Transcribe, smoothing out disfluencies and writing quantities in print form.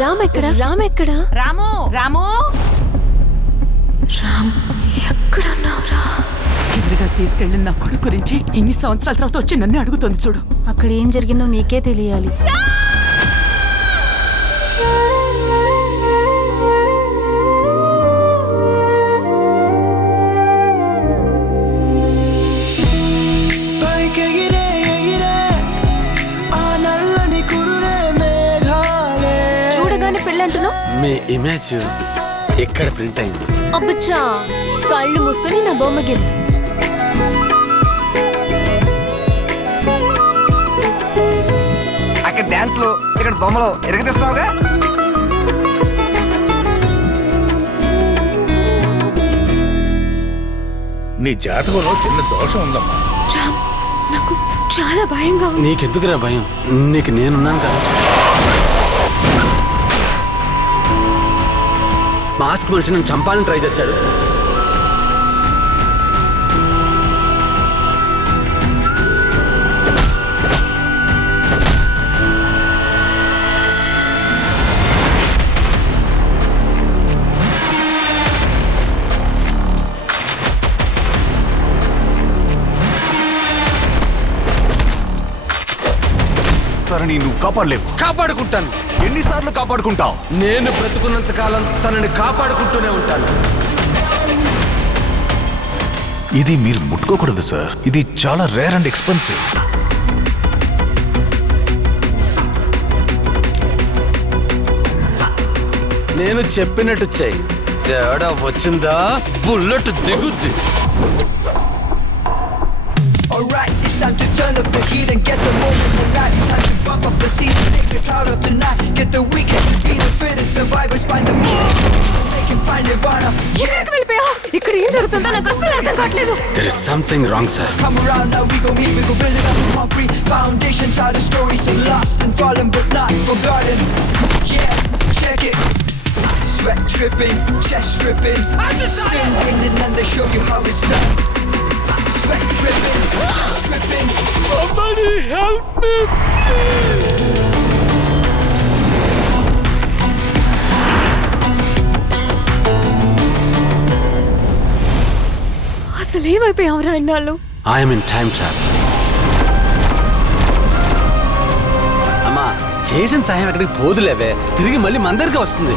రామ్ ఎక్కడా? రాము రాము రామ్ ఎక్కడున్నావురా? చివరిగా తీసుకెళ్ళిన నా కొడుకు గురించి ఇన్ని సంవత్సరాల తర్వాత వచ్చి నన్ను అడుగుతుంది చూడు. అక్కడ ఏం జరిగిందో మీకే తెలియాలి. చూడగానే పెళ్ళంటున్నావు. మీ ఇమేజ్ ఎక్కడ ప్రింట్ అయింది? అబ్బచ్చా, కళ్ళు మూసుకొని నా బొమ్మ గిరి. అక్కడ డాన్స్ లో ఇక్కడ బొమ్మలో ఎరగదీస్తున్నావుగా. నీ జాతకంలో చిన్న దోషం ఉందమ్మా. రామ్, నాకు చాలా భయంగా ఉంది. నీకెందుకురా భయం? నీకు నేనున్నాను కదా. మాస్క్ మనిషి నన్ను చంపాలని ట్రై చేశాడు. తనని నువ్వు కాపాడలేవు. కాపాడుకుంటాను. ఎన్నిసార్లు కాపాడుకుంటావు? నేను బ్రతుకున్నంత కాలం తనని కాపాడుకుంటూనే ఉంటాను. ఇది మీరు ముట్టుకోకూడదు సార్. ఇది చాలా రేర్ అండ్ ఎక్స్పెన్సివ్. నేను చెప్పినట్టు చెయ్యి. తేడా వచ్చిందా bullet దిగుద్ది. Alright, it's time to turn up the heat and get the moment alive. Time to bump up the seats, take the crowd up tonight. Get the weekend to be the fittest survivors. Find the meaning, they can find Nirvana. ఎక్కడికి వెళ్ళిపోయావు? ఇక్కడ ఏం జరుగుతుందో నాకు అస్సలు అర్థం కావట్లేదు. There is something wrong, sir. Come around now, we gon' meet, we gon' build it up with concrete foundations. Are the stories so lost and fallen but not forgotten. Yeah, check it. Sweat dripping, chest ripping, still winning and they show you how it's done. Sweat dripping, chest ripping. Somebody help me, అసలు ఏమైపోయావురా ఇన్నాళ్ళు? I am in time travel. అమ్మా, చేసిన సహాయం ఎక్కడికి పోదులేవే, తిరిగి మళ్ళీ మన దగ్గరికి వస్తుంది.